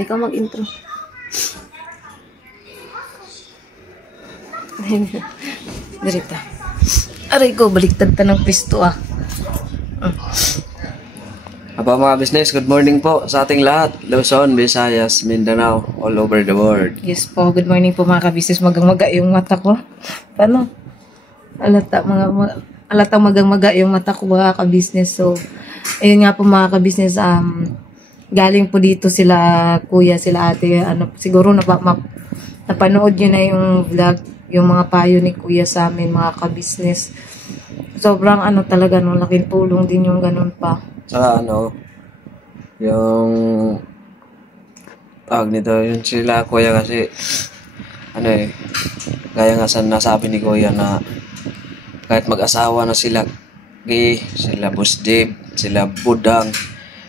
Ikaw mag-intro. Dirita. Aray ko, baliktad ta ng pisto ah. Apa mga business, good morning po sa ating lahat. Luzon, Visayas, Mindanao, all over the world. Yes po, good morning po mga ka-business. Magang-maga yung mata ko. Paano? Alatang magang-maga yung mata ko mga ka-business. So, ayun nga po mga ka-business, galing po dito sila kuya, sila ate. Siguro napanood nyo na yung vlog, yung mga payo ni kuya sa amin mga ka-business. Sobrang talaga, laking tulong din yung ganun pa. Saka yung tawag nito, yun sila kuya kasi gaya nga sa nasabi ni kuya na kahit mag-asawa na sila, sila busdip, sila budang,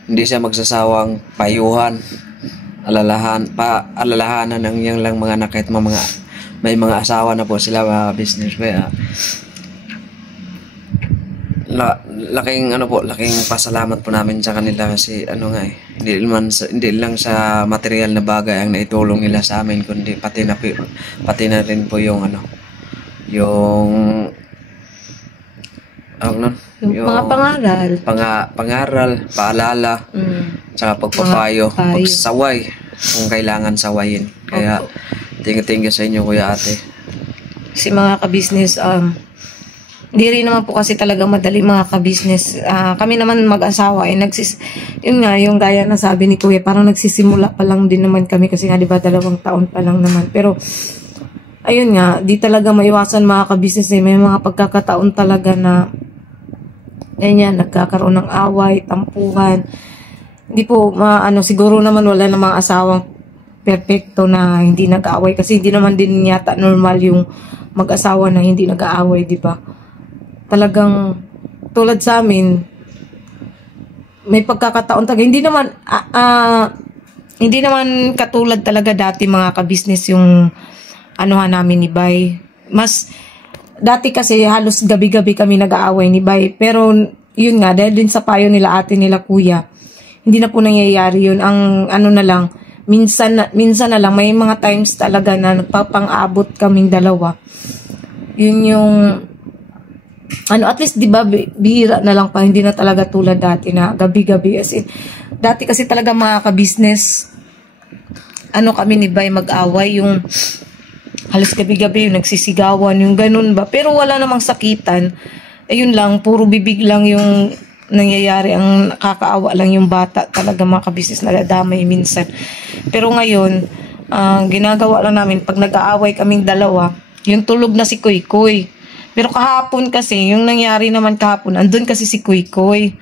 hindi siya magsasawang payuhan, alalahanan ng yung lang mga anak kahit may mga asawa na po sila mga business kaya laking pasalamat po namin sa kanila kasi hindi lang sa material na bagay ang naitulong nila sa amin kundi pati na rin po yung mga pangaral, paalala, tsaka pagpapayo, pagsaway kung kailangan sawayin. Kaya thank you sa inyo kuya ate. Si mga ka-business, hindi rin naman po kasi talaga madali mga ka-business. Kami naman mag-asawa yun nga, yung gaya na sabi ni kuya, parang nagsisimula pa lang din naman kami kasi nga diba 2 taon pa lang naman. Pero ayun nga, di talaga maiwasan mga ka-business may mga pagkakataon talaga na ganyan, nagkakaroon ng away, tampuhan. Hindi po, siguro naman wala namang asawang perfecto na hindi nag-aaway kasi hindi naman din yata normal yung mag-asawa na hindi nag-aaway, di ba? Talagang tulad sa amin, may pagkakataon talaga. Hindi naman katulad talaga dati mga ka-business yung namin ni Bay. Mas dati kasi halos gabi-gabi kami nag-aaway ni Bay. Pero yun nga, dahil din sa payo nila ate nila kuya, hindi na po nangyayari yun. Ang na lang, minsan na lang, may mga times talaga na nagpapang-abot kaming dalawa. Yun yung at least di ba bihira na lang pa, hindi na talaga tulad dati na gabi-gabi. As in, dati kasi talaga mga ka-business, kami ni Bay mag-away, yung halos gabi-gabi yung nagsisigawan, yung ganun ba. Pero wala namang sakitan. Ayun lang, puro bibig lang yung nangyayari. Ang nakakaawa lang yung bata talaga mga ka-business na damay minsan. Pero ngayon, ginagawa lang namin, pag nag-aaway kaming dalawa, yung tulog na si Kuy Kuy. Pero kahapon kasi, yung nangyari naman kahapon, andun kasi si Kuy Kuy.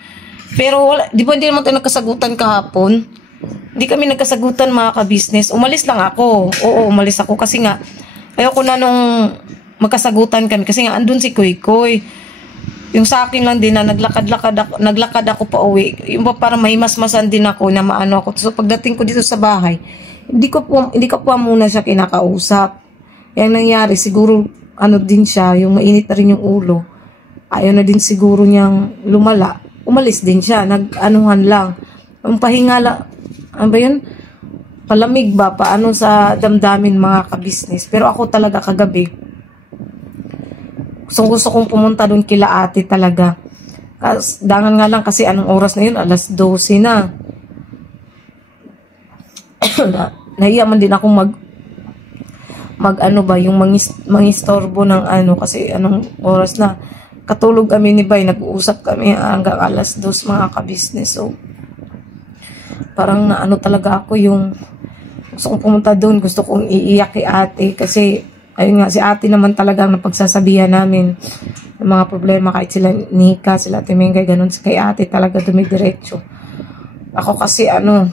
Pero wala, di ba hindi naman tayo nagkasagutan kahapon? Hindi kami nagkasagutan mga ka-business. Umalis lang ako. Oo, umalis ako kasi nga, ayoko na nung magkasagutan kami. Kasi nga, andun si Kuy Kuy. Yung sa akin lang din na naglakad ako pa uwi. Yung para mahimasmasan din ako na maano ako. So pagdating ko dito sa bahay, hindi ko po muna siya kinakausap. Yung nangyari, siguro din siya, yung mainit na rin yung ulo. Ayaw na din siguro niyang lumala. Umalis din siya, nag-anuhan lang. Ang pahinga lang, ano ba yun? Palamig ba? Paano sa damdamin mga ka-business. Pero ako talaga kagabi, gusto kong pumunta doon kila ate talaga. Dangan nga lang kasi anong oras na yun? Alas 12 na. Nahiya man din akong yung mangistorbo ng kasi anong oras na. Katulog kami ni Bay, nag-uusap kami hanggang alas 2 mga ka-business. So, parang talaga ako yung gusto kong pumunta doon, gusto kong iiyak kay ate kasi ayun nga, si ate naman talaga ang napagsasabihan namin ng mga problema kahit sila Nika, sila Timengay, ganun. Kay ate talaga dumidiretso. Ako kasi yun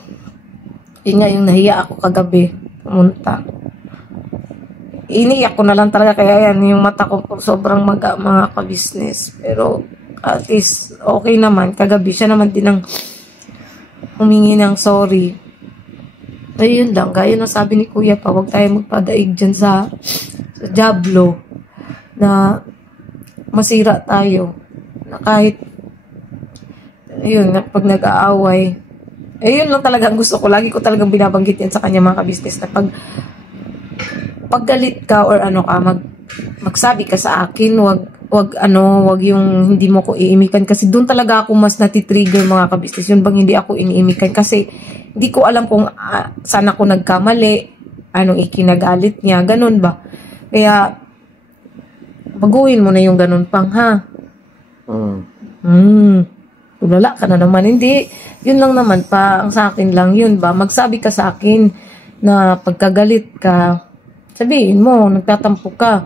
nga yung nahiya ako kagabi pumunta. Iniyak ko na lang talaga kaya yan, yung mata ko sobrang mga ka-business. Pero at least okay naman. Kagabi siya naman din ang humingi ng sorry. Ayun lang, gaya na sabi ni kuya pa, huwag tayo magpadaig dyan sa Diablo na masira tayo. Na kahit, ayun, pag nag-aaway, Eh, yun lang talaga ang gusto ko. Lagi ko talagang binabanggit yan sa kanya mga ka-business na pag galit ka or ano ka, magsabi ka sa akin, wag yung hindi mo ko iimikan kasi doon talaga ako mas natitrigger mga ka-business. Yun bang hindi ako iniimikan kasi hindi ko alam kung saan ako nagkamali, anong ikinagalit niya, ganun ba. Kaya baguhin mo na yung ganun pang ha. Tulala ka na naman. Hindi, yun lang naman pa, ang sa akin lang yun ba, magsabi ka sa akin na pagkagalit ka, sabihin mo, nagtatampo ka,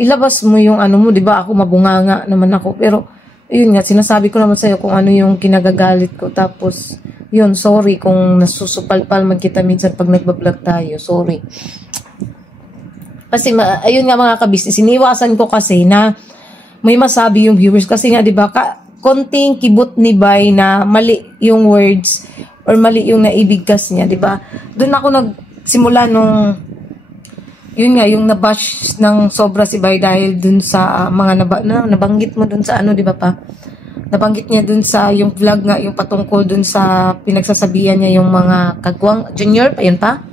ilabas mo yung ano mo, di ba, ako mabunganga naman ako, pero, yun nga, sinasabi ko naman sa'yo kung ano yung kinagagalit ko, tapos, yun, sorry kung nasusupalpal man kita minsan pag nagbablog tayo, sorry. Kasi, ayun nga mga kabisnes, iniwasan ko kasi na may masabi yung viewers, kasi nga, di ba, konting kibot ni Bay na mali yung words or mali yung naibigkas niya, di ba? Doon ako nagsimula nung yun nga, yung nabash ng sobra si Bay dahil dun sa mga nabanggit mo dun sa ano, di ba pa? Nabanggit niya dun sa yung vlog nga, yung patungkol dun sa pinagsasabihan niya yung mga kagwang junior pa, yun pa?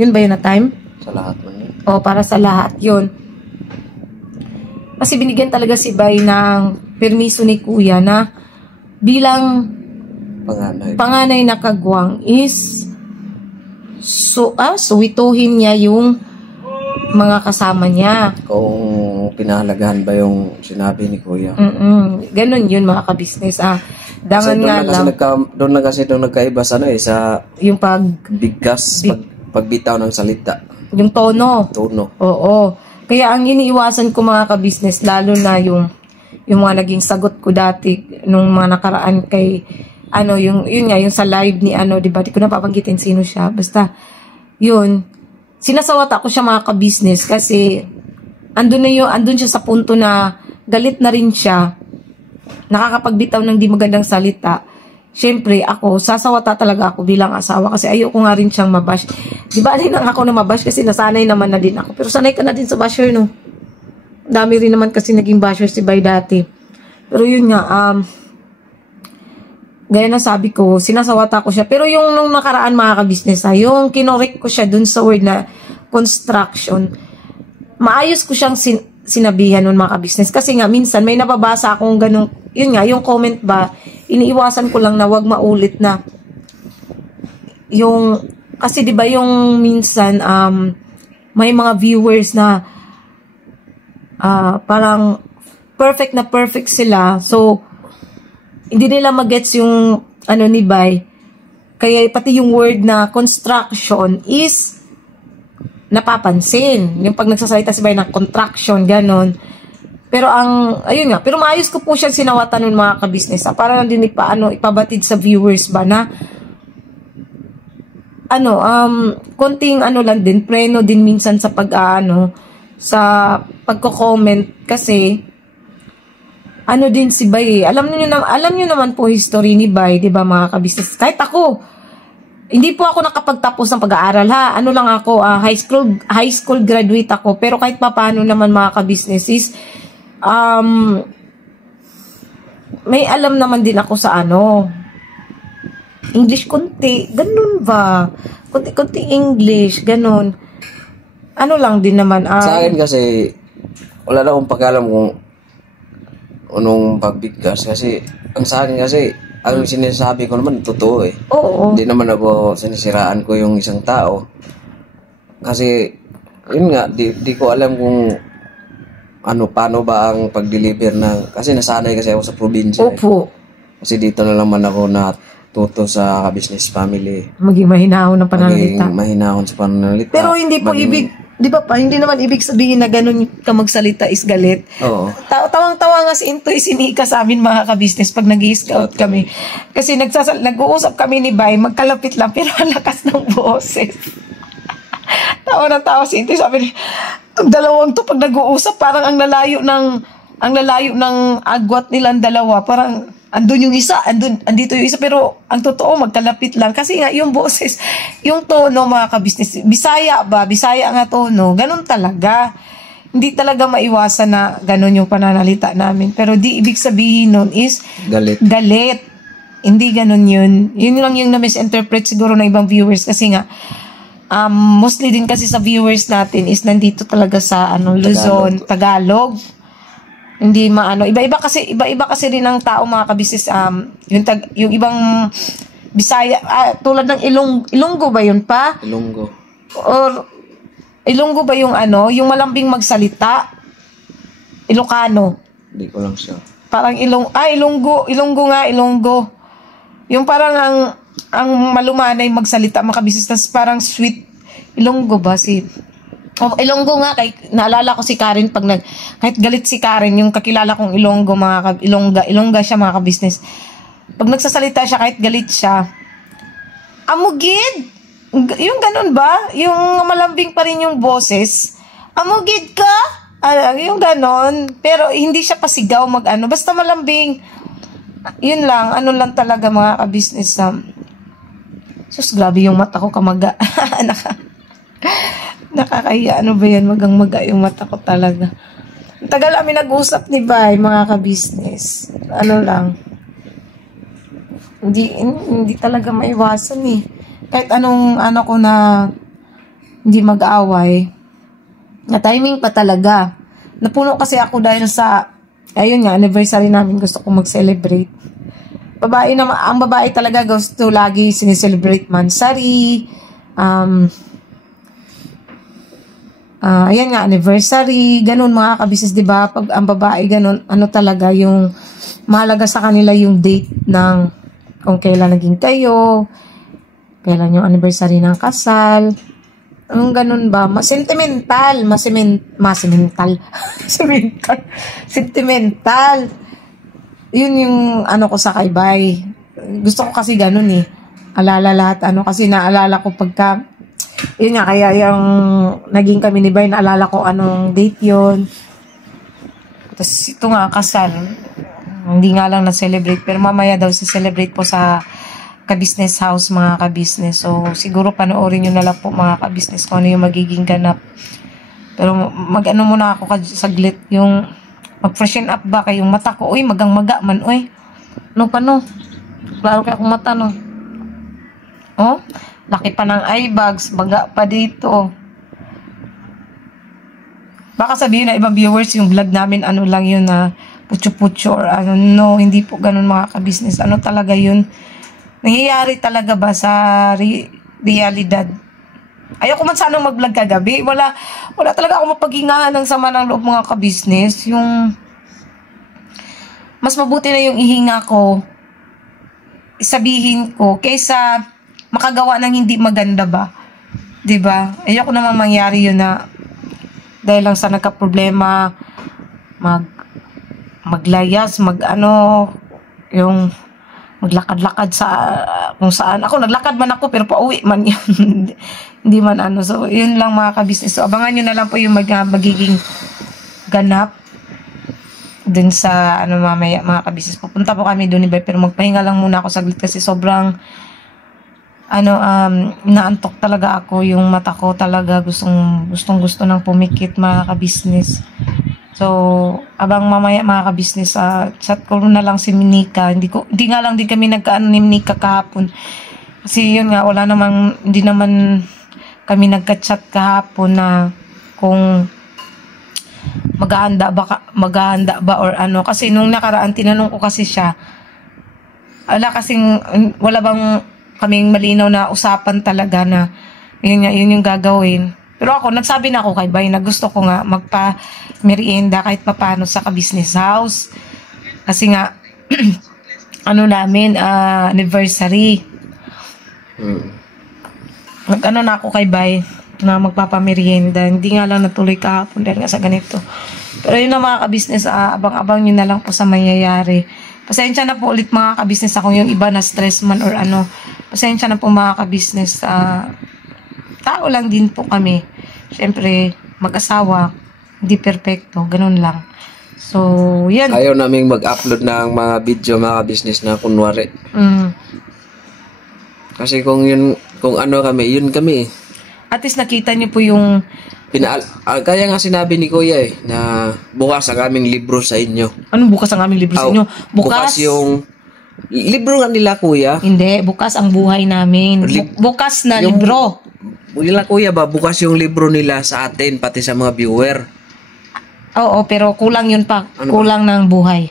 Yun ba yun na time? Sa lahat man yun. O, para sa lahat, yun. Kasi binigyan talaga si Bay ng permiso ni Kuya na bilang panganay na kagwang is suwituhin niya yung mga kasama niya. Kung pinahalagahan ba yung sinabi ni Kuya. Ganon yun mga kabisnes. Dangan nga lang. Doon nagkaiba sa ano sa yung bigkas, pagbitaw ng salita. Yung tono. Oo. Kaya ang iniiwasan ko mga kabisnes, lalo na yung mga naging sagot ko dati nung mga nakaraan kay yun nga yung sa live ni di ba? Di ko na papanggitin sino siya. Basta yun, sinasawata ko siya mga ka-business kasi andun siya sa punto na galit na rin siya. Nakakapagbitaw ng di magandang salita. Siyempre, sasawata talaga ako bilang asawa kasi ayoko nga rin siyang mabash. Di ba alin lang ako na mabash kasi nasanay naman na din ako. Pero sanay ka na din sa basher, no? Dami rin naman kasi naging basher si Bay dati. Pero yun nga, gaya na sabi ko, sinasawata ko siya. Pero yung nung nakaraan mga ka-business, yung kinorek ko siya dun sa word na construction, maayos ko siyang sinabihan nun mga ka-business. Kasi nga, minsan may nababasa akong ganung, yun nga, yung comment ba, iniiwasan ko lang na wag maulit na yung, kasi di ba yung minsan, may mga viewers na parang perfect sila. So, hindi nila magets yung ni Bay. Kaya pati yung word na construction is napapansin. Yung pag nagsasalita si Bay na contraction, ganon. Pero ayun nga, pero maayos ko po siya sinawatan ng mga ka-business. Para lang din ipabatid sa viewers ba na konting lang din, preno din minsan sa sa pagko-comment kasi din si Bay. Alam niyo naman po history ni Bay, 'di ba mga ka-business? Kahit ako, hindi po ako nakapagtapos ng pag-aaral ha. Lang ako, high school graduate ako, pero kahit papaano naman mga ka-business is may alam naman din ako sa English konti, ganun ba? Konti English, ganun. Lang din naman. Sa akin kasi, wala na akong pag-alam kung anong pagbigkas. Kasi, ang sa akin kasi, ang sinasabi ko naman, totoo eh. Oo. Hindi naman ako sinisiraan ko yung isang tao. Kasi, yun nga, di ko alam kung paano ba ang pag-deliver ng, kasi nasanay kasi ako sa probinsya. Opo. Kasi dito na naman ako natuto sa business family. Maging mahinahon ng pananalita. Maging mahinahon sa pananalita. Pero hindi po ibig, di ba pa, hindi naman ibig sabihin na ganun ka magsalita is galit. Oo. Tawang-tawa nga si Intoy, sinika sa amin mga ka-business pag nag-i-scout kami. Kasi nag-uusap kami ni Bay, magkalapit lang, pero ang lakas ng boses. Tawa na tawa si Intoy, sabi niya, ang dalawang to pag nag-uusap, parang ang lalayo ng agwat nilang dalawa, parang andun yung isa, andito yung isa, pero ang totoo, magkalapit lang. Kasi nga, yung boses, yung tono, mga ka-business, Bisaya nga tono, ganun talaga. Hindi talaga maiwasan na ganun yung pananalita namin. Pero di ibig sabihin nun is, galit. hindi ganun yun. Yun lang yung na-misinterpret siguro ng ibang viewers kasi nga, mostly din kasi sa viewers natin is nandito talaga sa Luzon, Tagalog. Hindi maano, iba-iba kasi rin ng tao mga kabisnes, yung ibang Bisaya, tulad ng Ilonggo ba yun pa? Ilonggo. Or Ilonggo ba yung yung malambing magsalita? Ilocano. Hindi ko lang siya. Parang Ilonggo nga, Ilonggo. Yung parang ang malumanay magsalita, makabisnes, tas parang sweet. Ilonggo ba Ilonggo nga, naalala ko si Karen kahit galit si Karen, yung kakilala kong Ilonggo, Ilongga siya mga kabisnes. Pag nagsasalita siya, kahit galit siya, amugid! Yung ganun ba? Yung malambing pa rin yung boses. Amugid ka? Yung ganun. Pero hindi siya pasigaw basta malambing. Yun lang, lang talaga mga kabisnes. Sus, grabe yung mata ko kamaga. Nakakaya, ba yan? Magang-maga yung mata ko talaga. Tagal kami nag-usap ni Bay, mga kabisnes. Lang. Hindi talaga maiwasan eh. Kahit anong ko na hindi mag-away, na timing pa talaga. Napuno kasi ako dahil sa, ayun nga, anniversary namin, gusto ko mag-celebrate. Ang babae talaga gusto lagi sineselebrate mansari, ayan nga, anniversary, ganun mga kabisnes, diba? Pag ang babae ganun, talaga yung mahalaga sa kanila yung date ng kung kailan naging kayo, kailan yung anniversary ng kasal. Anong ganun ba? Sentimental. Sentimental. Yun yung ko sa kaibay. Gusto ko kasi ganun eh. Alala lahat. Kasi naalala ko pagka, yun nga, kaya yung naging kami ni Bay, naalala ko anong date yun. Tapos ito nga, kasal. Hindi nga lang na-celebrate, pero mamaya daw si-celebrate po sa ka-business house, mga ka-business. So, siguro panoorin nyo na lang po, mga ka-business, kung ano yung magiging ganap. Pero muna ako saglit, yung mag-freshen up ba kayong mata ko? Uy, magang-maga man, uy. Paano? Klaro kaya akong mata, no? Oh, laki pa ng eye bags, baga pa dito. Baka sabihin na ibang viewers, yung vlog namin, lang yun na putyo-putyo or no, hindi po ganun mga ka-business. Talaga yun? Nangyayari talaga ba sa realidad? Ayoko man sanang mag-vlog kagabi. Wala talaga ako mapaghingahan ng sama ng loob mga ka-business. Yung mas mabuti na yung ihinga ko, isabihin ko, kaysa makagawa ng hindi maganda ba? 'Di ba? Ayoko naman mangyari yun na dahil lang sa nagka-problema, maglayas, yung maglakad-lakad sa kung saan. Ako, naglakad man ako, pero pauwi man yun. Hindi man So, yun lang mga ka-business. So, abangan nyo na lang po yung magiging ganap dun sa, mamaya mga ka-business. Pupunta po kami dun, pero magpahinga lang muna ako saglit kasi sobrang, naantok talaga ako. Yung mata ko talaga gusto ng pumikit mga ka-business. So, abang mamaya mga ka-business, chat ko na lang si Minika. Hindi nga lang din kami nagkaano ni Minika kahapon. Kasi yun nga, hindi naman kami nagka-chat kahapon na kung maghahanda ba or Kasi nung nakaraan, tinanong ko kasi siya, wala bang kaming malinaw na usapan talaga na yun yung gagawin. Pero ako, nagsabi na ako kay Bay na gusto ko nga magpa-merienda kahit papano sa ka-business house. Kasi nga, namin, anniversary. Na ako kay Bay na magpapamerienda. Hindi nga lang natuloy kahapon dahil nga sa ganito. Pero yun na mga ka-business, abang-abang nyo na lang po sa mangyayari. Pasensya na po ulit mga ka-business kung yung iba na stress man or Pasensya na po mga ka-business. Tao lang din po kami. Siyempre, mag-asawa, hindi perfecto, ganun lang. So, yan. Ayaw namin mag-upload ng mga video, mga business na kunwari. Kasi kung kami, yun kami. At least nakita niyo po yung... Kaya nga sinabi ni Kuya na bukas ang aming libro sa inyo. Anong bukas ang aming libro sa inyo? Bukas yung Libro nga nila, kuya. Hindi, bukas ang buhay namin. Bukas na Yung- libro. Nila, kuya ba, bukas yung libro nila sa atin, pati sa mga viewer. Oo, pero kulang yun pa. Ano Kulang ng buhay.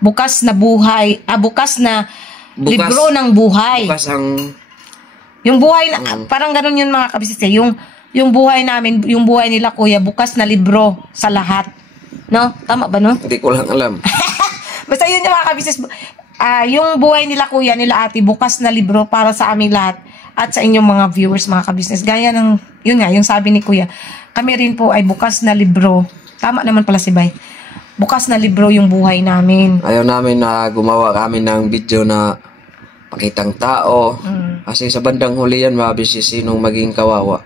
Bukas na buhay. Bukas na libro ng buhay. Bukas ang... Yung buhay na, parang ganun yun mga kabisnes eh. Yung buhay namin, yung buhay nila kuya, bukas na libro sa lahat. No? Tama ba no? Hindi ko lang alam. Basta yun yung mga kabisnes. Yung buhay nila kuya, nila ate, bukas na libro para sa aming lahat at sa inyong mga viewers, mga kabisnes. Gaya ng, yun nga, yung sabi ni kuya, kami rin po ay bukas na libro. Tama naman pala si Bay. Bukas na libro yung buhay namin. Ayaw namin na gumawa kami ng video na pakitang tao. Kasi sa bandang huli yan, mabisi sinong maging kawawa.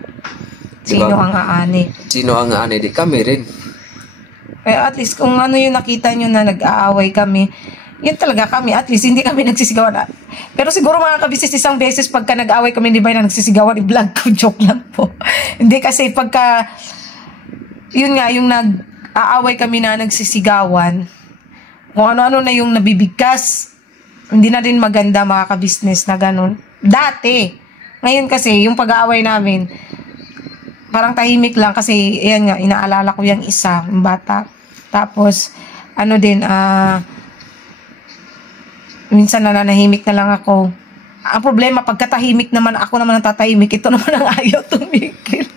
Sino ang aani? Sino ang aani? Di kami rin. At least kung ano yung nakita nyo na nag-aaway kami, yun talaga kami. At least hindi kami nagsisigawan. Pero siguro mga kabisnes, isang beses pagka nag-aaway kami, di ba na nagsisigawan, i-vlog ko, joke lang po. Hindi kasi pagka, yun nga, yung nag-aaway kami na nagsisigawan, kung ano-ano na yung nabibigkas, hindi na rin maganda mga kabisnes na ganun. Dati. Ngayon kasi, yung pag-aaway namin, parang tahimik lang kasi, yan nga, inaalala ko yung isa, yung bata. Tapos, ano din, minsan nananahimik na lang ako. Ang problema, pagkatahimik naman, ako naman ang tatahimik, ito naman ang ayaw tumigil.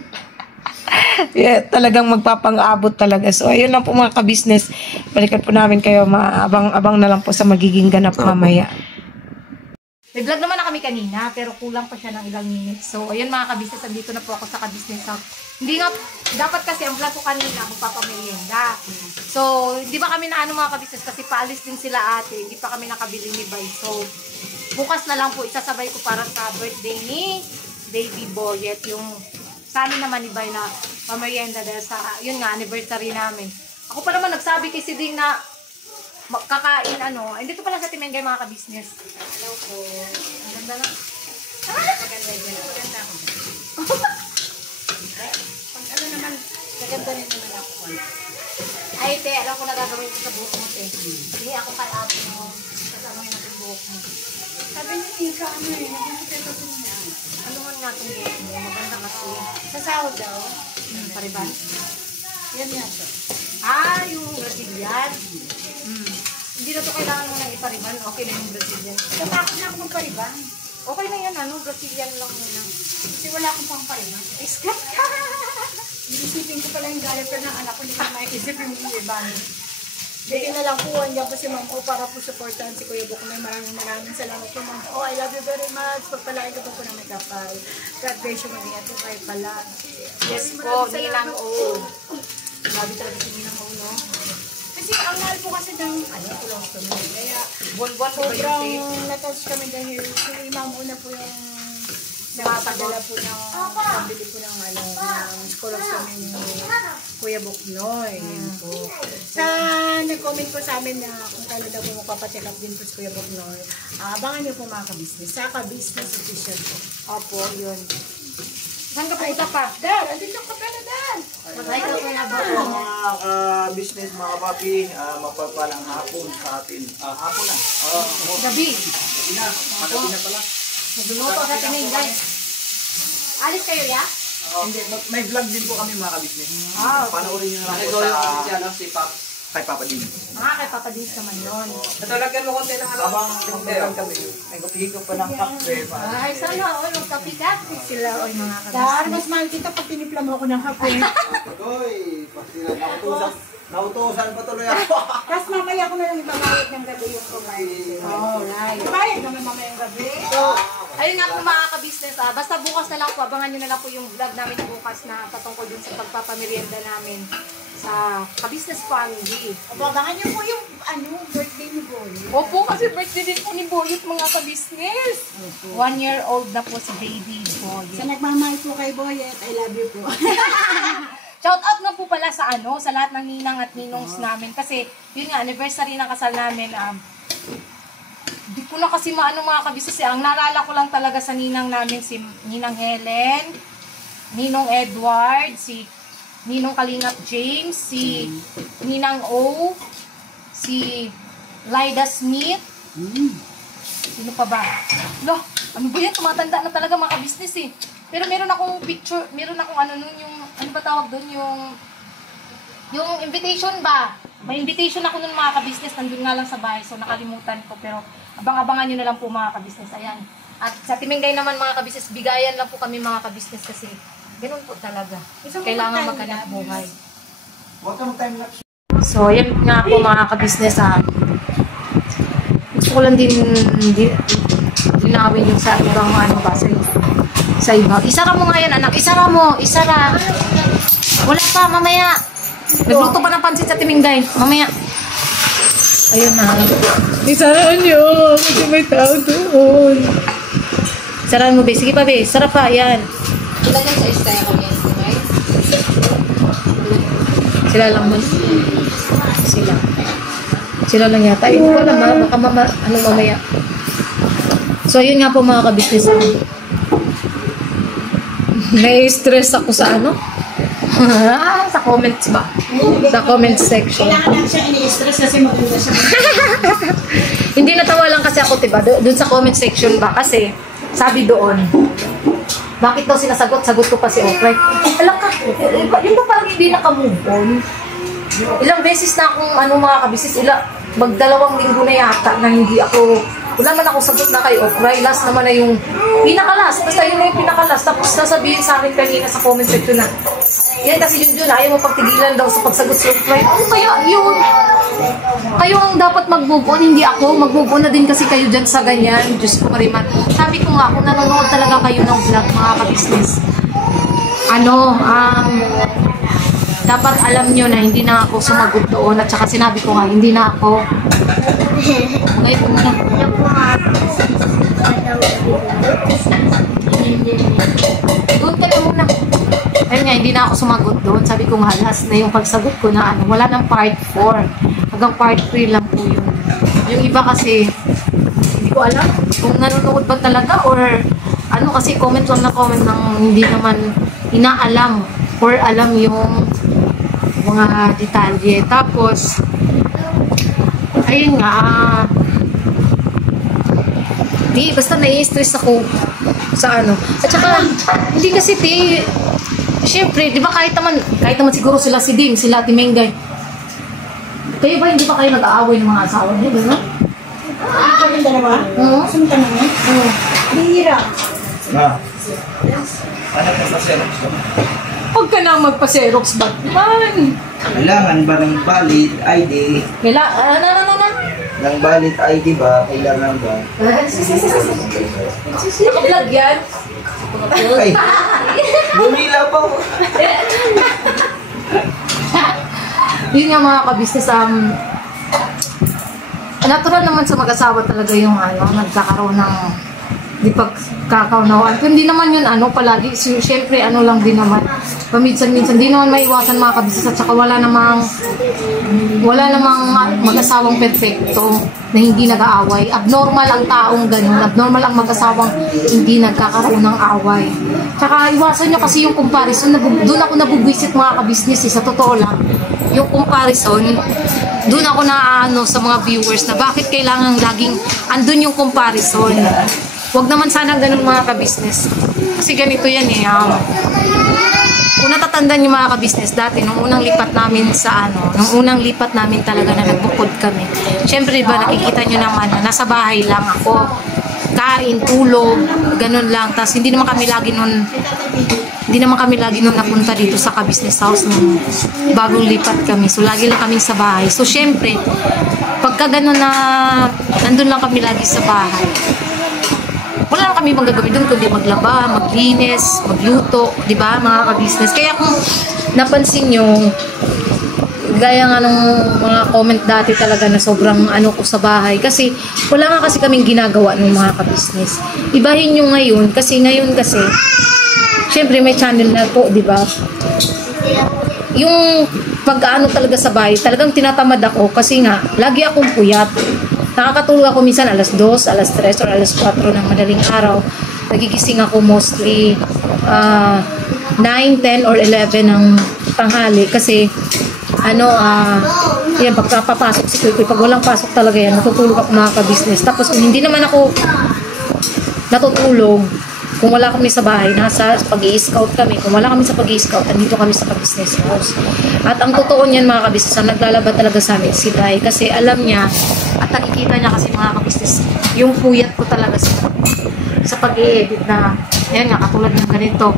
Yeah, talagang magpapang-abot talaga. So, ayun lang po mga kabisnes. Balikan po namin kayo. Abang na lang po sa magiging ganap mamaya. May vlog naman na kami kanina, pero kulang pa siya ng ilang minutes. So, ayun mga kabisnes, andito na po ako sa kabisnes house. Hindi nga, dapat kasi ang vlog ko kanina, magpapamerienda. So, hindi ba kami na ano mga kabisnes, kasi paalis din sila ate, hindi pa kami nakabili ni Bay. So, bukas na lang po, isasabay ko para sa birthday ni Baby Boyet, yung sa amin naman ni Bay na pamerienda dahil sa, yun nga, anniversary namin. Ako pa naman nagsabi kay si Ding na kakain ano. Dito pala sa Timengay mga kabisnes. Hello po. Ang ganda na. Maganda yun. Maganda ako. Pag ano naman, maganda rin naman ako. Ay, te, alam ko na gagawin ko sa buhok mo, te. Hindi ako kay ate mo. Kasama yun natin buhok mo. Sabi niya, Ika, ano eh, naging ko niya. Ano man nga itong buhok mo? Maganda kasi. Sa sahod daw? Pariban? Yan nga ito. Yung Brazilian. Hindi na ito kailangan mo nang ipariban. Okay na yung Brazilian. Natakot na ako magpariban. Okay na yan, Brazilian lang muna. Kasi wala akong pang pariban. Iskat ka! Iisipin ko pala yung galit ng anak ko. Hindi ko maikisip yung iban. Bigyan na lang po. Andiyan po si Ma'am O para po supportahan si Kuya Buknoy. Maraming salamat po, Ma'am O. I love you very much. Pagpalain ko po na may kapal. God bless you, mag-ingat po kayo pala. Yes po, Ninang O. Grabe talaga si Ninang O, no? Kasi ang mahal po kasi ng kulang kami. Kaya buwan-buwan sobrang natouch kami dahil si Ma'am una po yung nakapadala po ng pambili po ng kulang kami ni Kuya Buknoy. Yan po. Sa nag-comment po sa amin na kung kailan daw po magpapacheck up din po si Kuya Buknoy. Abangan niyo po mga kabisnes. Sa kabisnes official po. Opo, yun. Saan ka punta pa? Dad, andito ka pala, Dad. Mag-hi ka Kuya Buknoy. Mga business, mga papi, mapagpalang hapon sa atin. Hapon na. Gabi. Gabi na. Magabi na pala. Magluluto sa tingin, guys. Alis kayo, ya? Hindi, may vlog din po kami mga ka-business. Panoorin nyo na lang po sa kay Papa Din. Kay Papa Dins naman yun. Natalagan mo konti ng Habang magmeron kami, may kapihigop pa ng kape. Ay, sana, magkapi ka. Sila, mga kabis. Dar, mas mahal kita pag tinimpla mo ako ng kape. Uy, nautusan pa tuloy ako. Tapos mamaya ko na lang ibabayad ng gabi yung kumain. Alright. Ibayad naman mamaya yung gabi. So, ayun nga po mga ka-business. Basta bukas na lang po, abangan nyo na lang po yung vlog namin bukas na patungkol dun sa pagpapamerienda namin sa ka-business family. Abangan niyo po yung birthday ni Boy. Opo, kasi birthday din po ni Boyet mga ka-business. 1 year old na po si Baby Sa Boyet. nagmamahal po kay Boyet, I love you po. Shout out nga po pala sa sa lahat ng ninang at ninongs namin kasi yun nga anniversary ng kasal namin. Di ko na kasi maano mga kabisnes. Ang naalala ko lang talaga sa ninang namin si Ninang Helen, Ninong Edward, si Ninong Kalingap James, si Ninang O, si Lyda Smith, Sino pa ba? Lo, ano ba yan? Tumatanda na talaga mga ka-business eh. Pero meron akong picture, meron akong ano nun, yung, ano ba tawag doon, yung invitation ba? May invitation ako nun mga ka-business, nandun nga lang sa bahay, so nakalimutan ko. Pero abang-abangan nyo na lang po mga ka-business, ayan. At sa Timingay naman mga ka-business, bigayan lang po kami mga ka-business kasi ganun po talaga. Kailangan maghanap buhay. Huwag kang time-lapse. So, ayan nga po mga ka-business gusto ko lang din linawin yung sa ibang ano ba sa iba. Isara mo nga yan anak, isara mo, isara. Wala pa, mamaya. Nagluto pa ng pansit sa Timingay, mamaya. Ayun na. Isaraan nyo, kasi may tao doon. Isaraan mo, be. Sige pa, be. Sarap pa, yan. Ilagay sa istaya ko yan, okay? Sila lang mo. Sila lang yata. Hindi ko alam baka ano mamaya. So, yun nga po mga ka-business. Nai-stress ako sa ano? Sa comments ba? Sa comment section. Kailangan lang siya ini-stress kasi maganda siya. Hindi natawa lang kasi ako, diba? Doon sa comment section ba? Kasi, sabi doon, bakit daw sinasagot? Sagot ko pa si Okray. Alam ka, yung ba parang hindi naka-move on? Ilang beses na akong mga kabisis, magdalawang linggo na yata na hindi ako, wala man ako sagot na kay Okray. Last naman na yung pinakalas. Basta yun na yung pinakalas. Tapos sasabihin sa akin kanina sa comment section na, yan kasi yun, ayaw mo pagtigilan daw sa pagsagot si Okray. Ano kaya yun? Kayo ang dapat mag-move on, hindi ako. Mag-move on na din kasi kayo dyan sa ganyan. Diyos ko mariman. Sabi ko nga, kung nanonood talaga kayo ng vlog, mga ka-business, dapat alam nyo na hindi na ako sumagot doon. At saka sinabi ko nga, hindi na ako. Ngayon muna. Doon ka na muna. Ayun nga, hindi na ako sumagot doon. Sabi ko nga, last na yung pagsagot ko na wala nang part 4. Hanggang part 3 lang po yun. Yung iba kasi, hindi ko alam kung nanonood ba talaga or kasi comment lang na comment ng hindi naman inaalam or alam yung mga detalye. Tapos, ayun nga, basta nai-stress ako sa At saka, hindi kasi syempre, di ba kahit naman siguro sila si Ding, sila Timengay. Kayo ba hindi pa kayo nag-aaway ng mga asawa niyo, ba? Kami dalawa? Oo. Saan ka naman? Oo. Bihira. Ano po sa Xerox ko? Huwag ka na magpa-Xerox ba't naman? Kailangan ba ng valid ID? Ng valid ID ba? Kailangan ba? Naka-vlog yan? Ay! Bumila pa po! Yun nga mga ka-business, natural naman sa mag-asawa talaga yung nagkakaroon ng di pagkakaunawaan. Hindi naman yun palagi. Siyempre lang din naman. Paminsan-minsan, di naman maiwasan mga kabisnes at saka wala namang mag-asawang perfecto na hindi nag-aaway. Abnormal ang taong ganun. Abnormal ang mag-asawang hindi nagkakaroon ng away. Tsaka iwasan nyo kasi yung comparison. Doon ako nabubwisit mga kabisnes sa totoo lang. Yung comparison, doon ako sa mga viewers na bakit kailangan laging andun yung comparison. Huwag naman sana ganun mga ka-business. Kasi ganito yan kung natatandaan yung mga ka-business dati, nung unang lipat namin talaga na nagbukod kami. Siyempre ba nakikita nyo naman na nasa bahay lang ako. Kain, tulog, ganun lang. Tapos hindi naman kami lagi nun napunta dito sa ka-business house nung bagong lipat kami. So lagi lang kami sa bahay. So siyempre, pagka ganun na nandun lang kami lagi sa bahay, wala lang kami magagawin doon kundi maglaba, maglinis, magluto, di ba mga ka-business. Kaya kung napansin nyo, gaya nga nung mga comment dati talaga na sobrang ko sa bahay. Kasi wala nga kasi kaming ginagawa ng mga ka-business. Ibahin nyo ngayon, kasi syempre may channel na po, di ba? Yung pag-ano talaga sa bahay, talagang tinatamad ako kasi nga, lagi akong puyat. Nakakatulog ako minsan alas 2, alas 3, or alas 4 ng madaling araw. Nagigising ako mostly 9, 10, or 11 ng tanghali kasi yan, pagpapasok si Kuy, pag walang pasok talaga yan, natutulog ako mga ka-business. Tapos kung hindi naman ako natutulog, kung wala kami sa bahay, nasa pag-i-scout kami. Kung wala kami sa pag-i-scout, andito kami sa ka-business house. At ang totoo niyan mga ka-business, ang naglalaba talaga sa amin si Bay. Kasi alam niya, at nakikita niya kasi mga ka-business, yung puyat ko talaga sa pag-i-edit na, ayan nga, katulad ng ganito.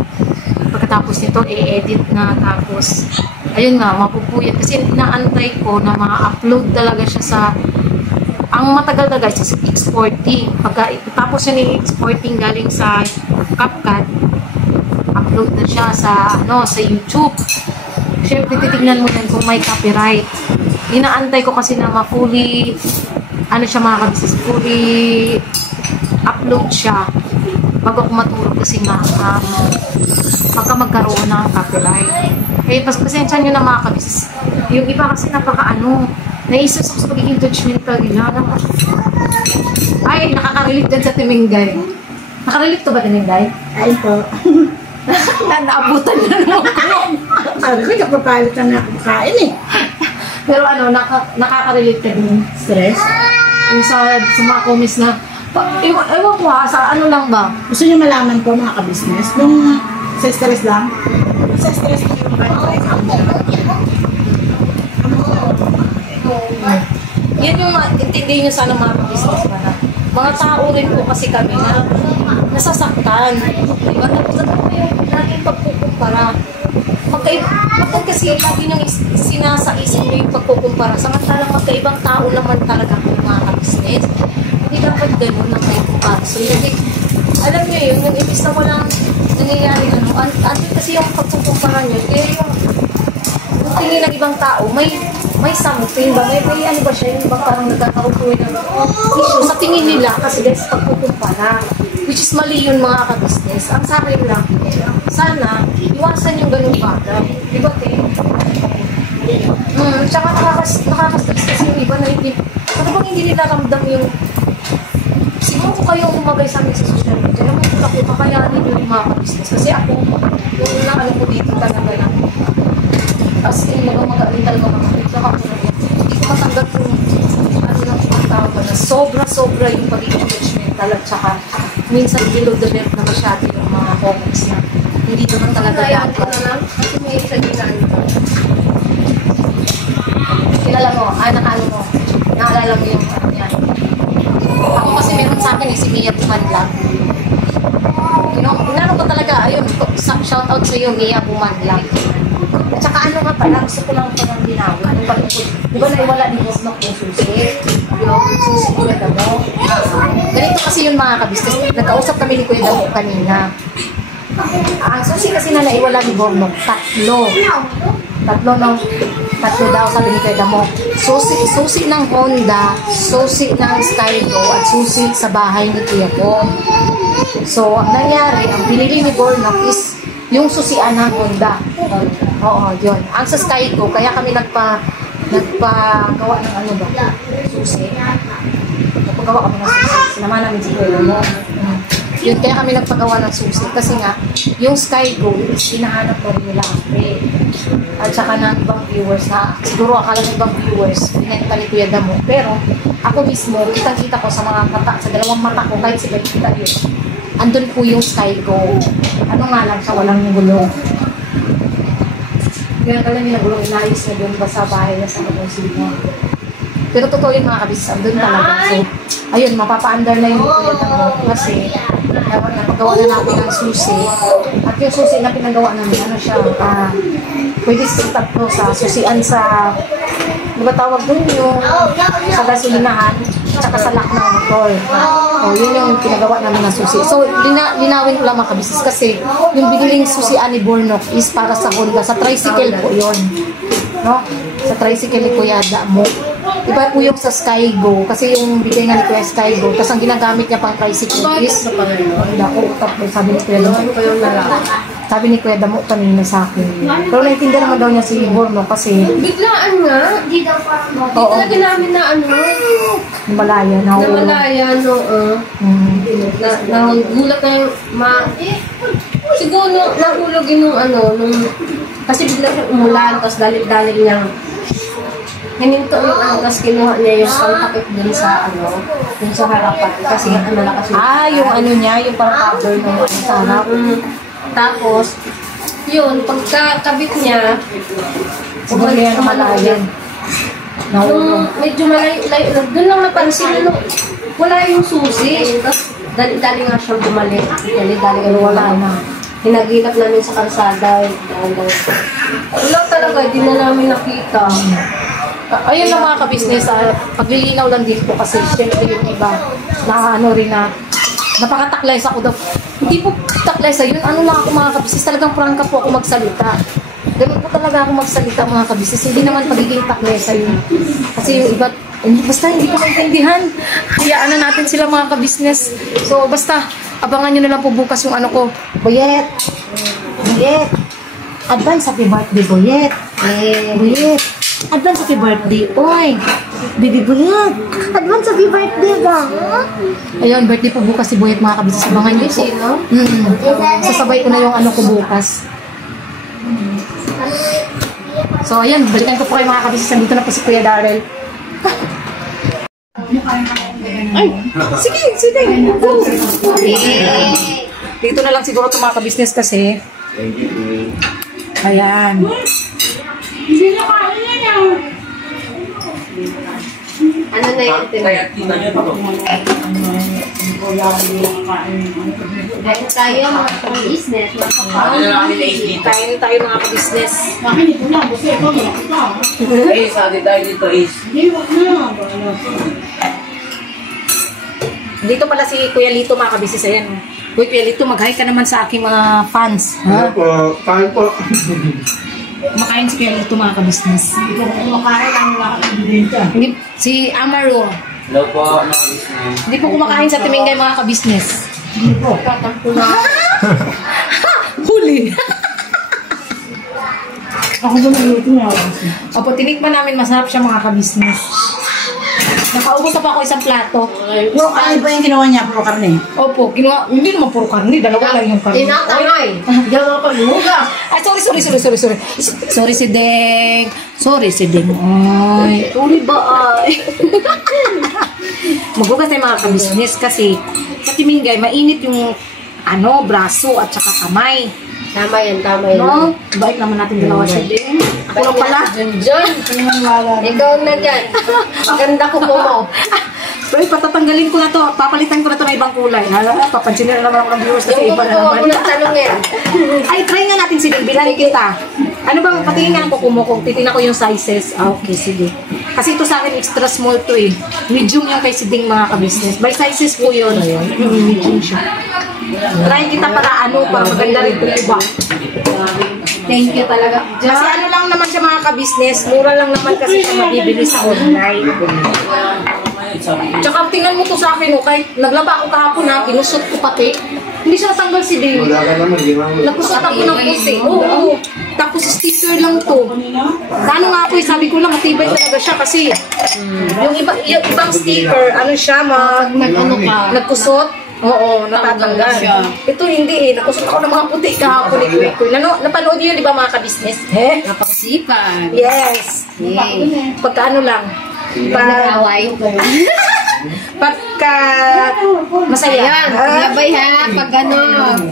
Pagkatapos nito, i-edit na, tapos, ayun nga, mapupuyat. Kasi inaantay ko na ma-upload talaga siya sa, ang matagal na guys, is exporting. Tapos siya ni exporting galing sa CapCut, upload na siya sa, sa YouTube. Siyempre, titignan mo yan kung may copyright. Inaantay ko kasi na ma-fully, siya mga kabisnes, fully upload siya bago ako matulog kasi nga, baka magkaroon ng copyright. Eh, pasensya nyo na mga kabisnes. Yung iba kasi naisas ako sa pagiging judgmental nila. Ay, nakaka-relate dyan sa Timingay. Nakaka-relate to ba Timingay? Ay po. Naabutan na naman ko. Sabi ko, kapapalit na kain eh. Pero nakaka-relate ka din. Stress? Yung sa mga comments na, ewan ko sa lang ba? Gusto niyo malaman po mga ka-business? Kung sa stress lang? Sa stress lang yung yan yung intindihin nyo sana mga business ba na mga tao rin po kasi kami na nasasaktan, diba? Tapos yung laging pagkukumpara magkaiba kasi lagi nyo sinasaisip nyo yung pagkukumpara samantalang magkaibang tao naman talaga po mga business. Hindi dapat ganun na may comparison. Kasi alam nyo yun, yung ibig na walang nangyayari kasi yung pagkukumpara nyo yung tingin ng ibang tao may something ba? May ba siya? Yung ibang parang nagkakaroon po ng issue sa tingin nila kasi guys, pagkukumpara. Which is mali yun mga ka-business. Ang sa akin lang, sana, iwasan yung ganung bagay. Di ba, te? Tsaka nakaka-stress kasi yung iba na hindi, bang hindi nila ramdam yung, siguro kung kayo umagay sa amin sa social media, naman ko ako, kakayanin yung mga ka-business. Kasi ako, yung ko dito talaga lang. As in, mag-alin talaga makakita ka po na yan. Hindi ko matanggap yung ng tawag na sobra-sobra yung pagiging judgmental at saka minsan below the belt na masyado yung mga comments na hindi naman talaga dapat. Kasi may isa ginagawa. Kilala mo, naalala mo yung yan. Ako kasi meron sa akin si Mia Bumanlag. Inano ko talaga, ayun, shout out sa iyo Mia Bumanlag. At saka nga pala, gusto ko lang palang linawin. Di ba naiwala ni Bosnok yung susi? Yung susi ni Kuya Damo. Ganito kasi yung mga kabisnes. Nagkausap kami ni Kuya Damo kanina. Ang susi kasi na naiwala ni Bosnok, tatlo daw sabi ni Kuya Damo. Susi ng Honda, susi ng Skygo, at susi sa bahay ni Kuya Bom. So, ang nangyari, ang binili ni Bornok is yung susian ng Honda. Oo, yun. Ang sa Skygo, kaya kami nagpagawa ng susi. Nagpagawa kami ng susi. Sinama namin si Kuya mo. Yun, kaya kami nagpagawa ng susi. Kasi nga, yung Skygo, hinahanap ko rin nila at saka ng ibang viewers na, siguro akala ng ibang viewers, pinenta ni Kuya Damo. Pero, ako mismo, kitang-kita ko sa mga mata, sa dalawang mata ko, kahit si Bekita yun. Andun po yung Skygo. Ano nga lang siya, walang gulo. Kaya talaga yung nagulong inayos na doon ba sa bahay na sa Kaponsino. Pero totoo yung mga kabisam, doon talaga. So, ayun, mapapa-under na yung Kuya Damo kasi napagawa na natin ang susi. At yung susi na pinagawa namin, pwede sa tatlo sa susian sa, di ba tawag doon yung sa gasolinahan, tsaka sa lock ng motor. Yun yung pinagawa namin ng susi. So, linawin ko lang mga kabisnes kasi yung biniling susian ni Bornok is para sa Honda. Sa tricycle po yun. No? Sa tricycle ni Kuya Damo. Iba po yung sa Skygo kasi yung bigay nga ni Kuya Skygo. Tapos ang ginagamit niya pang tricycle is Honda. Sabi ni Kuya Damo. Sabi ni Kuya Damo kanina sa akin. Pero naintindihan naman daw niya si Bornok kasi biglaan nga. Di talaga namin na Malaya na. Nagulat na yung Siguro nahulog yung kasi bigla siya umulan, tapos dalig-dalig niyang hininto yung tapos kinuha niya yung pangtakip dun sa harapan. Kasi malakas yung yung niya, yung parang cover ng sa harap. Tapos, yun, pagkakabit niya, Siguro yan ang malayan. nung medyo malayo, doon lang napansin, wala yung susi. Tapos, dali-dali nga siyang bumalik. Dali-dali nga wala na. Hinagilap namin sa kalsada. Wala talaga, di na namin nakita. Ayun lang mga ka-business, paglilinaw lang dito kasi syempre yung iba na rin na napakataklay sa ako daw. Hindi po taklay sa yun. Ano lang ako mga ka-business, talagang prangka po ako magsalita. Ganun po talaga ako magsalita mga ka-business. Hindi naman pagiging taklay sa yun. Kasi yung iba, basta hindi ko maintindihan. Hayaan na natin sila mga ka-business. So basta, abangan nyo na lang po bukas yung ko. Boyet! Boyet! Advance happy birthday, Boyet! Boyet! Advance happy birthday, oy! Baby Boyet! Advance happy birthday ba? Ayun, birthday po bukas si Boyet mga kabisnes. Abangan nyo po. Sasabay ko na yung ko bukas. So, ayan, balikan ko po kayo mga kabisnes. Nandito na po si Kuya Darrell. Ay! Sige! Go! Dito na lang siguro itong mga kabisnes kasi. Ayan. Ano na yun? Dahil tayo mga business, Kain tayo mga ka-business. Dito pala si Kuya Lito mga ka-business. Ayan. Uy, Kuya Lito, mag-hi ka naman sa aking mga fans. Ano po? Kain po. Kumakain si Kuya Lito mga ka-business. Kumakain ang mga kabidensya. Hindi, si Amaro. Hello po, mga ka-business. Hindi po kumakain sa Timingay mga ka-business. Hindi po. Huli! Ako ba nagluto na ako? Opo, tinikman namin, masarap siya mga ka-business. Nakaubos na pa ako isang plato. Yung ano ba yung ginawa niya? Puro karne? Opo, hindi naman puro karne, dalawa lang yung karne. Tinatangay. Hindi ako paglugas. Ay, sorry. Sorry si Deng. Ay. Uli ba ay? Magbukas tayo mga ka-business kasi sa Timingay, mainit yung braso at saka kamay. Tama yan. No? Bait naman natin dalawa siya din. Ako lang pala. John. Ikaw na dyan. Ganda ko mo. Pero patatanggalin ko na to. Papalitan ko na to ng ibang kulay. Papansin na naman ako ng viewers kasi Yung iba na kukuha naman. mo ng talongin. Ay, try nga natin si Ding. Bilangin kita. Ano bang, patingin nga ng kukumo ko. Titingnan ko yung sizes. Okay, sige. Kasi ito sa akin extra small to eh. Medium yung kay si Ding mga ka-business. By sizes po yun. Medium siya. Try kita para para maganda rin yung iba. Thank you talaga. Kasi lang naman siya mga ka-business. Mura lang naman kasi siya mabibili sa online. Tsaka tingnan mo to sa akin, kahit naglaba ako kahapon kinusot ko pati. Hindi siya natanggal si Dave. Wala ka naman, ginawa. Nagkusot ako ng puti. Oo. Tapos sticker lang to. Ano nga ako sabi ko lang, matibay talaga siya kasi yung ibang sticker, nagkusot. Oo, natatanggal. Ito hindi Nakusot ako ng mga puti kahapon ni Kuy. Napanood niyo di ba mga ka-business? Napakasipan. Yes. Pagka lang. Away. Pagka masaya. Ayan, gabay ha. Pag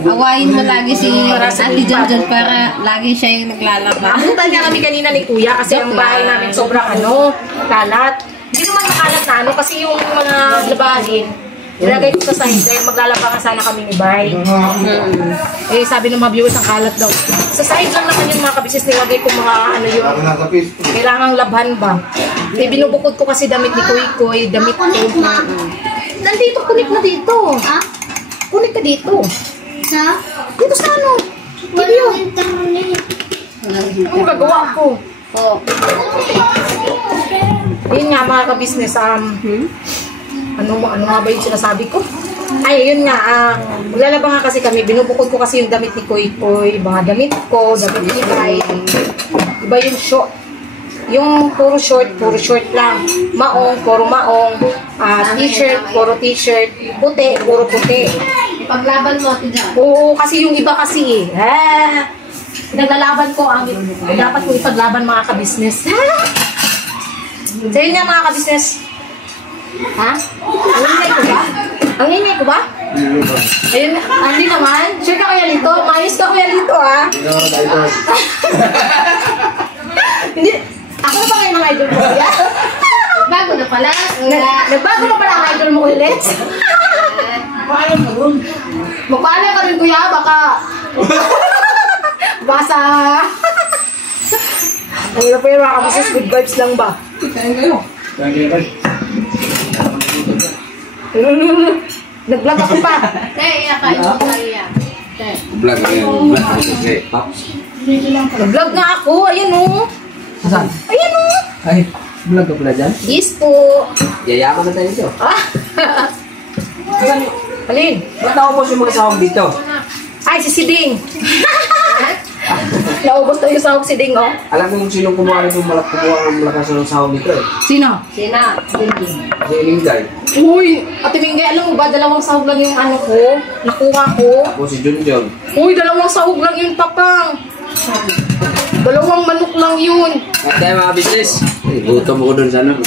awayin mo lagi si Ate John para lagi siya yung naglalaba. Abutan niya kami kanina ni Kuya kasi ang bahay namin sobrang kalat. Hindi naman makalat na kasi yung mga labahin, ilagay ko sa side dahil maglalaba nga sana kami ni Bay. Eh sabi ng mga viewers ang kalat daw. Sa side lang naman yung mga kabisnes nilagay ko mga yun. Ako nasa Facebook. Kailangang labhan ba? Eh binubukod ko kasi damit ni Kuy, damit ko. Nandito, kunik na dito. Ha? Kunik ka dito. Sa? Dito sa Walang internet. Ano gagawa ko? Oh. Yun nga mga ka-business, ano nga ba yung sinasabi ko? Ay, yun nga, maglalaba nga kasi kami, binubukod ko kasi yung damit ni Koy, mga damit ko, damit ni Bay. Iba yung short. Yung puro short lang. Maong, puro maong. T-shirt, puro t-shirt. Puti, puro puti. Paglaban mo, Tida. Oo, kasi yung iba kasi pinaglalaban ko ang dapat ko ipaglaban mga ka-business. So yun nga mga ka-business. Ha? Ang ingay ko ba? Ang ingay ko ba? Ayun, hindi naman. Sure ka Kuya Lito? Maayos ka Kuya Lito ha? Hindi. Ako na ba ngayon ang idol mo Kuya? Bago na pala. Nagbago na pala ang idol mo ulit? Magpaalam ka rin Kuya, baka basa. Ang ina pa yun mga ka-business, good vibes lang ba? Nag-vlog ako pa. Kaya kain mo kaya. Vlog ngayon. Vlog ako kasi. Nag-vlog nga ako, ayan o. Saan? Ayan o. Ay, vlog ka pala dyan? Yes po. Yayaman na tayo dito. Alin? Ba't naubos yung mga sahog dito? Ay, si Siding. Naubos to yung sahog Siding oh. Alam mo kung sinong kumuha ng malakas ng sahog dito eh. Sino? Sina. Si Lingay. Uy, Ate Mingay, alam mo ba, dalawang sahog lang yung ano ko, nakuha ko. Ako si Junjun. Uy, dalawang sahog lang yun, Papang. Dalawang manok lang yun. At tayo mga business. Gutom ko dun sa ano.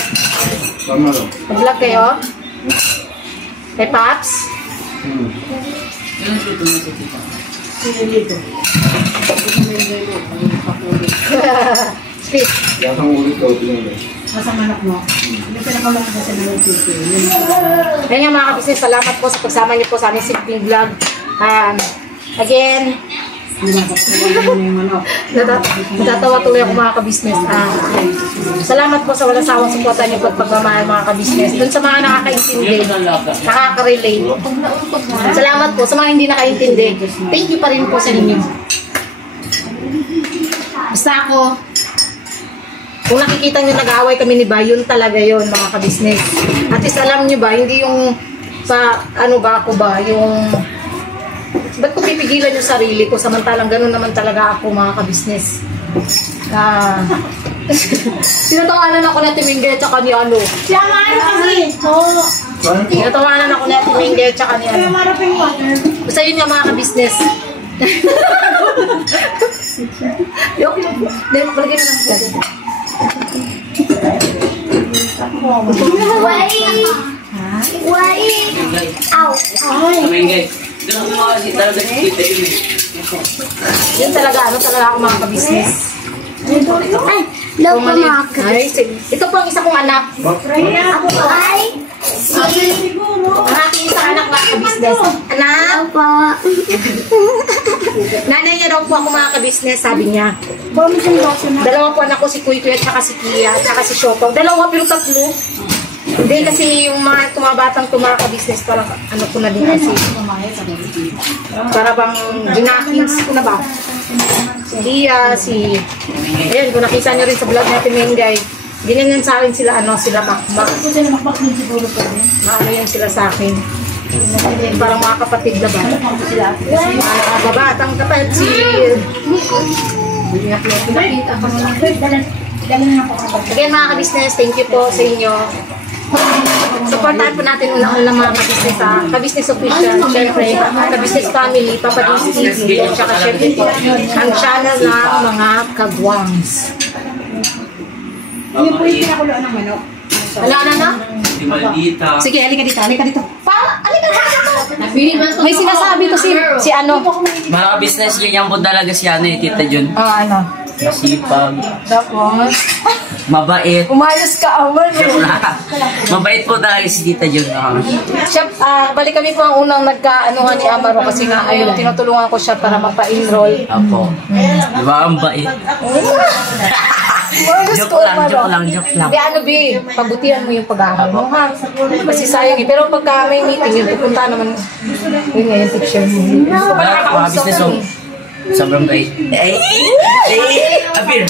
Mag-vlog kayo? Kay Paps? Speak. Kaya kang ulit ko. Kaya nga mga ka-business, salamat po sa pagsama niyo po sa aming simpleng vlog. Again, natatawa tuloy ako mga ka-business. Salamat po sa walang sawang suporta niyo po at pagmamahal mga ka-business. Doon sa mga nakakaintindi, nakaka-relate. Salamat po sa mga hindi nakaintindi. Thank you pa rin po sa inyo. Basta ako, kung nakikita nyo nag-aaway kami ni Bay, yun talaga yun mga ka-business. At least alam nyo ba, hindi yung sa ano ba ako ba, yung ba't ko pipigilan yung sarili ko samantalang ganun naman talaga ako mga ka-business. Sinatawanan ako na Timingge tsaka ni ano. Sinatawanan ako na Timingge tsaka ni ano. Basta yun nga mga ka-business. Yok, dahil makalagay na lang siya. Yun talaga, ano talaga ako mga ka-business. Ay, love ko mga Ay, ito po ang isa kong anak. Ako ay Ang aking isang anak mga ka-business. Anak, pa. nanay niya daw po ako mga ka-business, sabi niya. Dalawa po anak ko, si Kuy Kuy at saka si Kia, at saka si Shopong. Dalawa pero tatlo. Hindi kasi yung mga tumabatang mga ka-business, parang ano ko na din kasi. Para bang ginakins ko na ba? Si Kia, si... Ayun, kung nakita niyo rin sa vlog natin ngayon guys, ginanyan sa akin sila, ano, sila makmak. Maano yan sila sa akin. Parang mga kapatid na ba? Mga babatang kapatid si... Again mga ka-business, thank you po sa inyo. Supportahan po natin unang-una mga ka-business ka-business official, syempre, ka-business family, Papa D's TV, at saka syempre po, ang channel ng mga kagwangs. Yun po yung pinakuloan ng manok. Wala na na? Sige, halika dito, halika dito. Halika na. May sinasabi to si ano? Mga ka-business, ganyan po talaga si ano eh, Tita Jun. Ano? Masipag, Tapos? mabait. Umayos ka, Amar. Mabait po talaga si Tita Jun. Siya, balik kami po ang unang nagka-anuhan ni Amaro kasi nga, ayun, tinutulungan ko siya para mapa-enroll. Apo. Diba ang bait? Joke lang. Hindi, ano, B, pabutihan mo yung pag-aaral mo, ha? Kasi sayang eh. Pero pagka may meeting yun, pupunta naman, yun nga yung teacher mo. Mga business, so, sobrang bait. Apir!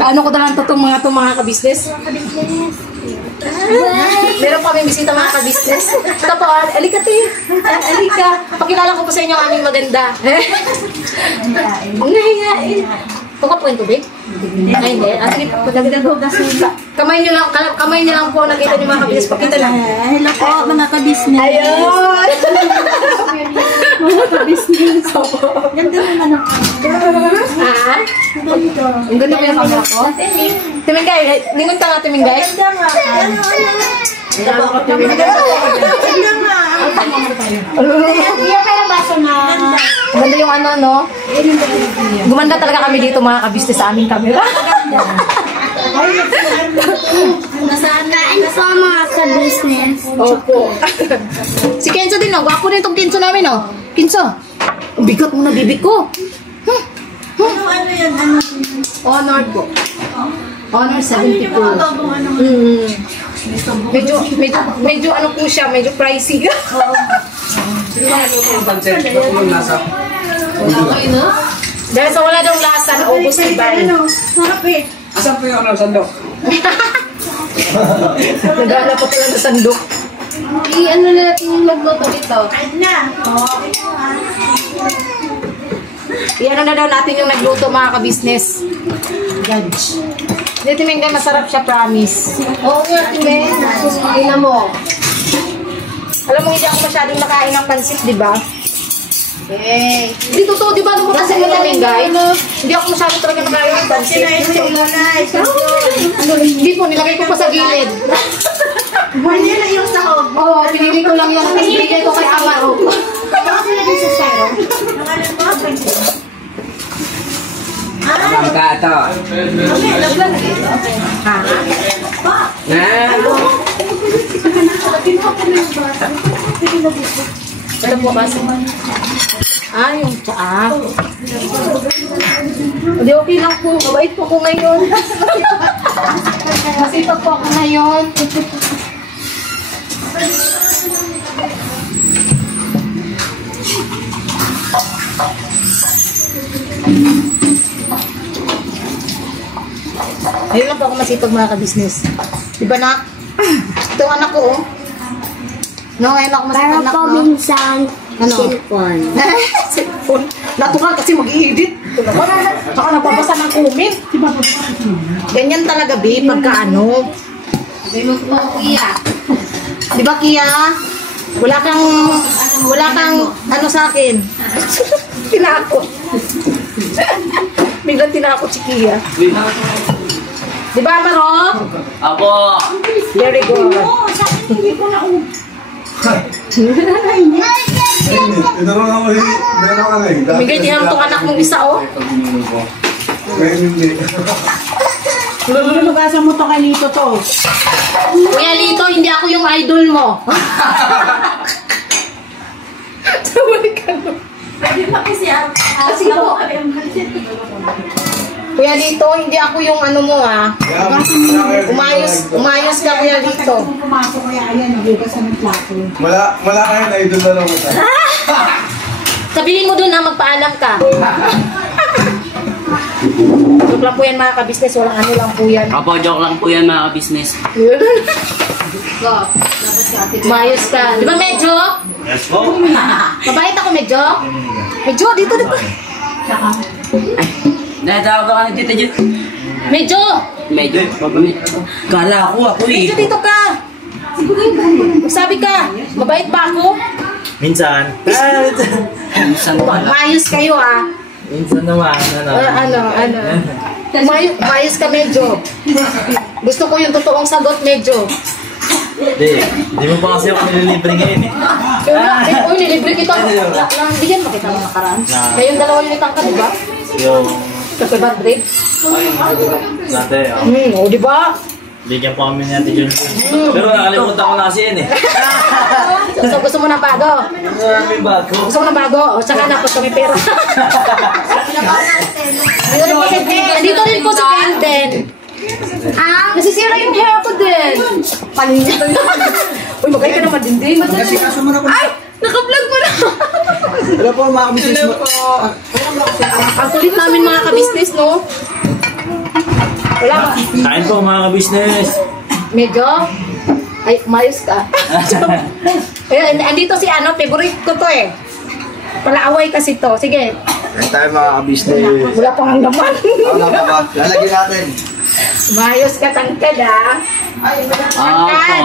Ano ko na lang itong mga ka-business? Meron kami bisita mga ka-business. Ito po, alika te. Alika. Pakilala ko po sa inyo ang aming maganda. Nahiyain. Tuka po yung tubig? Ay, hindi. Ah, sige, kamay niyo lang po. Nakita niyo mga kabisnes. Pakita lang. Hello po, mga kabisnes. Ayun! Mga kabisnes. Ganda naman ako. Ah? Ganito. Ang ganda ko yung camera ko. Timingay, lingon ka nga, Timingay. Ganda nga. Ganda nga. Iya kaya baso na. Ganda yung ano, no? Gumanda talaga kami dito mga kabisnes sa aming camera. Kain po mga kabisnes. Opo. Si Kenzo din, no? Gwapo din itong Kenzo namin, no? Kenzo, ang bigat mo na bibig ko. Ano yan? Ano? Honor po. Honor 72. Medyo ano po siya, medyo pricey. Dahil sa wala daw lasa, naubos ni Barry. Sarap eh. Asan po yung sandok? Nagana pa pala na sandok. I-ano na natin yung magluto dito. Kain na. Iyan na daw natin yung nagluto mga kabisnes. Judge. Dito Timengay, masarap siya, promise. Oo nga, Timeng. Ina mo. Alam mo, hindi ako masyadong nakain ng pansit, di ba? Okay. Hindi totoo, di ba? Nung kasi mo Timengay, hindi ako masyadong talaga nakain ng pansit. Hindi po, nilagay ko pa sa gilid. Buwan niya na yung sahog. Oo, pinili ko lang yan. Tapos binigay ko kay Amaro. Ako sila din sa sero. Nakalan ko, Bangka ito. Ha? Ito po kasi. Ah, yung tsaa. Hindi, okay lang po. Mabait po ko ngayon. Masipag po ako ngayon. Ayun lang po ako masipag mga kabisnes. Diba nak? Ito ang anak ko oh. No, ngayon ako masipag anak no? minsan, Ano? cellphone. Cellphone. Natural kasi mag-i-edit. Ito naman. Tsaka nababasa ng comment. Ganyan talaga, B, pagka ano. Iya. Di ba, Kia? Wala kang ano sa akin. Tinakot. Biglang tinakot si Kia. Di ba, Amaro? Apo. Very good. Meron ka ngayon. Bigay din tong anak mong isa, oh. Ngayon hindi. Lugasan mo to kay Lito to. Kuya Lito, hindi ako yung idol mo. Tawag ka mo. Pwede pa kasi Sige po. Kuya Lito, hindi ako yung ano mo, ah. Umayos ka, Kuya Lito. Kung pumasok kaya ayan, nagugasan ng plato. Wala kayo na idol na lang mo. Sabihin mo dun na magpaalam ka. Joke lang po yan mga kabisnes, walang ano lang po yan. Apo, joke lang po yan mga business. Umayos ka. Di ba medyo? Yes po. Mabait ako medyo? Medyo, dito. Natawag ka na dito dyan. Medyo! Medyo. Kala ako Medyo dito ka. Magsabi ka, mabait ba ako? Minsan. Minsan wala. Umayos kayo ah. Minsan naman. Umayos ka medyo. Gusto ko yung totoong sagot medyo. Hindi mo pa kasi ako nililibre ngayon eh. Uy, nilibre kita. Bigyan mo kita ng nakaraan. Kayong dalawa yung itang ka, di ba? Yung Kasi bad trip. dati, O, di ba? bigyan po kami ni Ate John. Pero nakalimutan ko na kasi yun eh. So, gusto mo ng bago? May bago. Gusto mo ng bago? O, tsaka na, pag kami pera. Dito rin po si Brandon. Nasisira yung hair ko din. Palinis. Uy, magay ka naman din. Ay! Naka-vlog mo na. Hello po mga kabisnes mo. Ang kulit namin mga kabisnes, no? Wala ka. Kain po mga ka-business. Medyo? Ay, umayos ka. Ayun, andito si ano, favorite ko to eh. Palaaway kasi to. Sige, Kain tayo mga ka-business. Wala pang ang laman. Wala pa ba? Lalagyan natin. Mayos ka tangkad ah. Tangkad.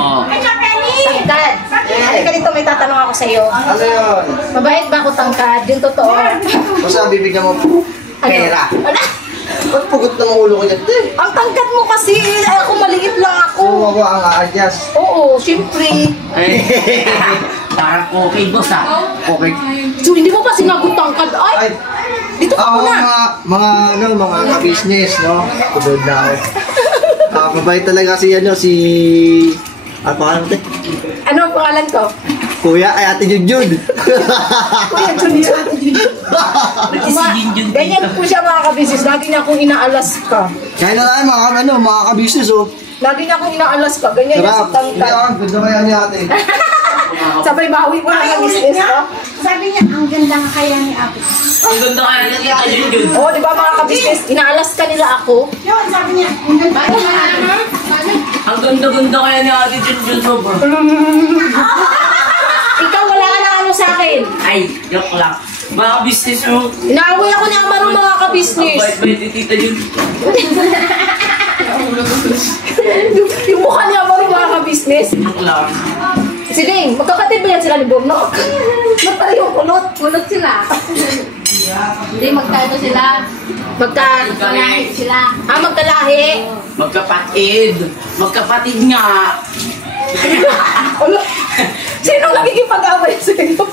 Tangkad. Halika dito, may tatanong ako sa'yo. Ano yun? Mabait ba ako tangkad? Yung totoo. Basta bibigyan mo pera. Ano? Ba't pugot ng ulo ko dyan? Ang tangkad mo kasi, ako maliit lang ako. Oo, ako ang a-adjust. Oo, syempre. Ay, parang okay, boss ah. Okay. So, hindi mo pa sinagot tangkad? Ay, Ay, dito ka ako muna. mga ka-business, no? Tudod na ako. Mabait talaga si, ano pangalan mo, te? Ano ang pangalan ko? Kuya, ay Ate Junjun. Kuya Junjun. Ganyan po siya mga kabisnes. Lagi niya akong inaalas ka. Kaya na tayo mga ka-business, oh. Lagi niya akong inaalas ka. Ganyan yung sa Sarap. Hindi tangkad. ganda kaya ni ate. Sabay bawi mo na business, no? Sabi niya, ang ganda nga kaya ni Ate. Ang ganda kaya na Tita Junjun. Oo, di ba mga kabisnes? Inaalas ka nila ako. Yun, sabi niya, ang ganda Ang ganda-ganda kaya ni Ate Junjun, sobra. Ikaw wala ka na ano sa akin. Ay, joke lang. Mga business mo. Inaaway ako ni Amaro mga Ang kabisnes. bait-bait ni Tita Jun. Yung mukha ni Amaro mga kabisnes. Joke lang. Si Ding, magkakatid ba yan sila ni Borno? Magpala yung kulot. Kulot sila. Hindi, magkano sila? Magkalahi sila. Magkalahi. Magkapatid. Magkapatid nga. Ano? Sinong nakikipag-away sa'yo?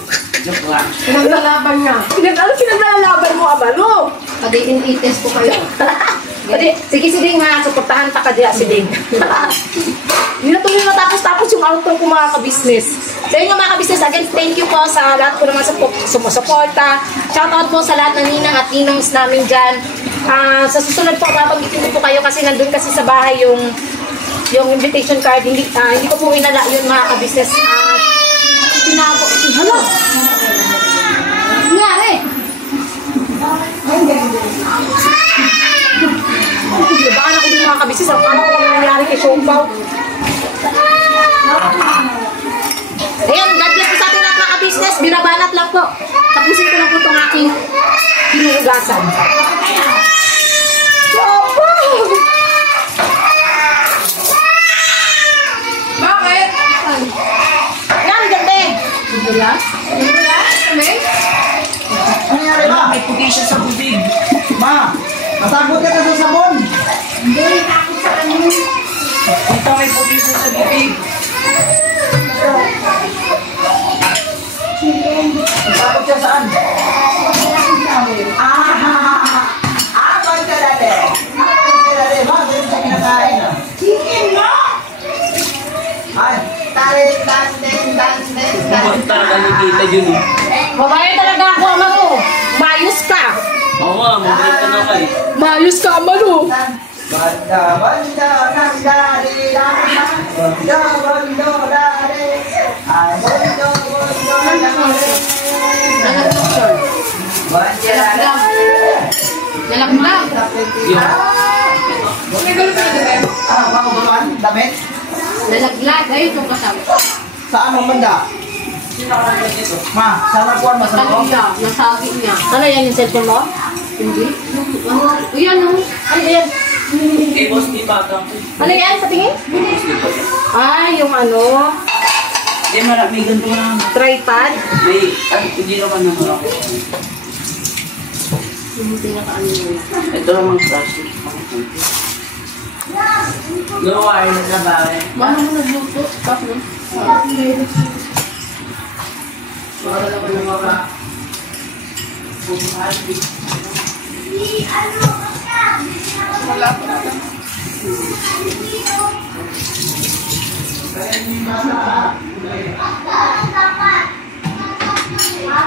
Joke lang. Pinaglalaban niya. Ano pinaglalaban mo, Amaro? Pag-i-test ko kayo. Sige si Ding ha, suportahan ta ka diya si Ding. Hindi na tuloy matapos-tapos yung outro ko mga kabisnes. Sa inyo mga kabisnes, again, thank you po sa lahat po naman sa sumusuporta. Shoutout po sa lahat ng ninang at ninongs namin dyan. Sa susunod po, babanggitin ko po kayo kasi nandun kasi sa bahay yung invitation card. Hindi ko po inala yun mga kabisnes. Tinago. Hala! Nangyari! Baka ako din mga kabisnes. Ano ko nangyari kay Shopaw? Ayan, God bless po sa ating lahat mga kabisnes. Binabanat lang po. Tapusin ko lang po itong aking hinuhugasan. Shopaw! Bakit? Yan, ganda eh. Dulas? Dulas? Kami? Ano nangyari ba? May puti siya sa bubig. Ma, nasabot ka na sa sabon. Hindi, takot sa ano. Ito may puti siya sa bibig. Nasabot ka saan? Chicken mo! Ay, Mukhang talaga ni Tita Jun. Babae talaga ako, Amaro. Mayos ka. Oo nga, mabait ka naman eh. Mayos ka, Amaro. banda ng dari lama, banda dari, ay banda dari. Lalaglag. Damit? Lalaglag. Ayun itong kasama. Saan ang banda? Ma, saan nakuha mo sa loob? Kanina, nasabi niya. Ano yan yung cellphone mo? Hindi. Uyan, no? Ano yan? Eh, boss, di ba? Ano yan? Patingin? Ah, yung ano, Eh, marami ganito na. tripod. May, hindi naman na marami. Yung pinakaano yun. Ito lang ang plastic. No wireless na ba eh? Mama mo nagluto. Tapos,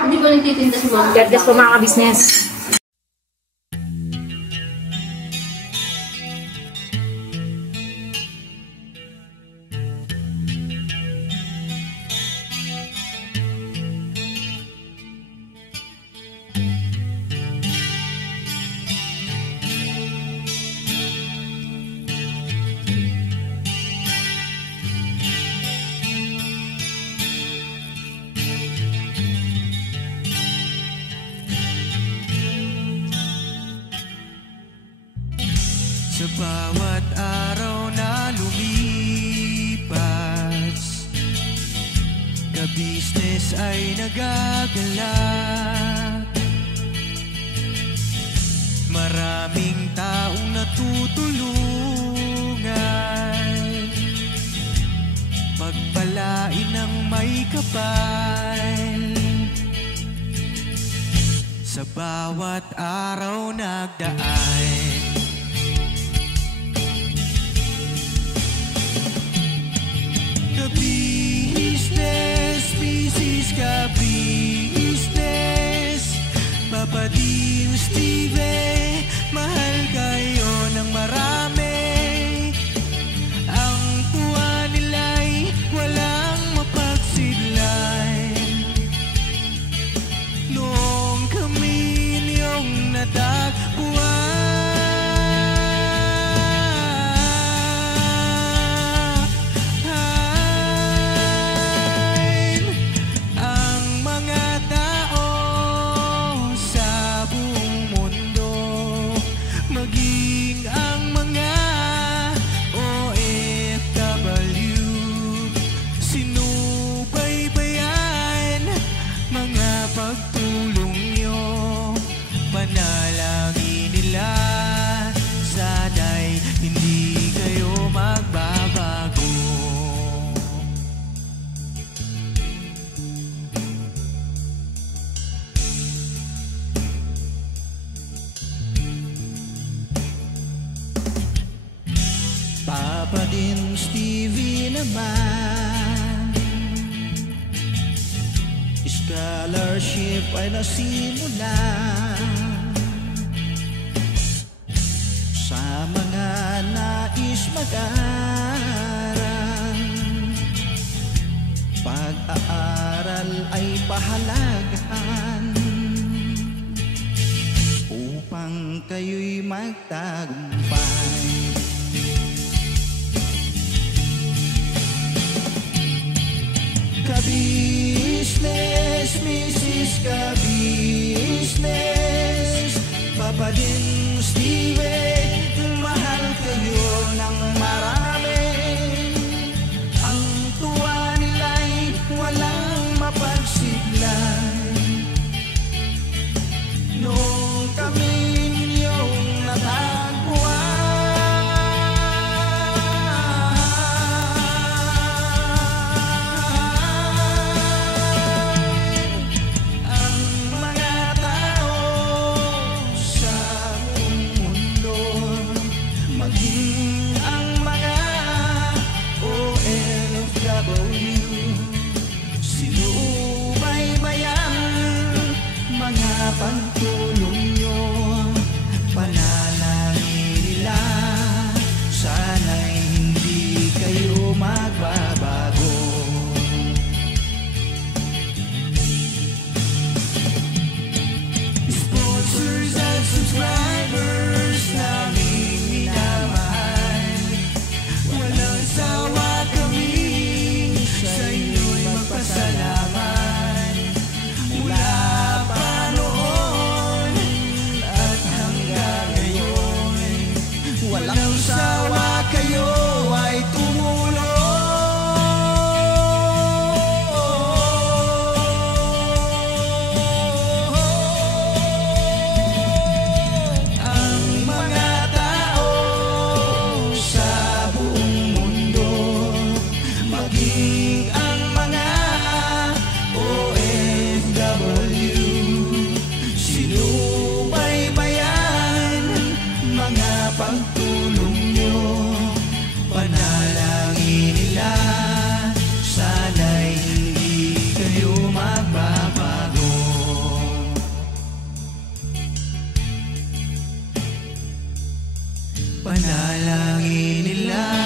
hindi ko nagtitinda si Mama. God bless po mga ka-business. Sa bawat araw na lumipas, ka-business ay nagagalak. Maraming taong natutulungan, pagpalain ng may kapal. Sa bawat araw nagdaan, ka-business, business ka-business, Papa Dim, Steve, mahal kayo ng marami. Ang tuwa nila'y walang mapagsidlan. Noong kami niyong natagpuan, Papa Dim, Stevie naman, scholarship ay nasimulan sa mga nais mag-aral. Pag-aaral ay pahalagahan upang kayo'y magtagumpay. Ka-business, Mrs. Ka-business, Papa Dim, Steve, mahal kayo ng marami. Ang tuwa nila'y walang mapagsiglan. Noong kami ninyong natagpuan, pagtulong nyo, panalangin nila, sana'y hindi kayo magbabago. Sponsors at subscribers naming minamahal, walang sawa kami sa inyo'y magpasalamat. Mula pa noon at hanggang ngayon, walang sawa kayo ay tumulong. Ang mga tao sa buong mundo, maging ang mga OFW, sinubaybayan mga pagtulong nyo, panalangin nila, sana'y hindi kayo magbabago. Panalangin nila,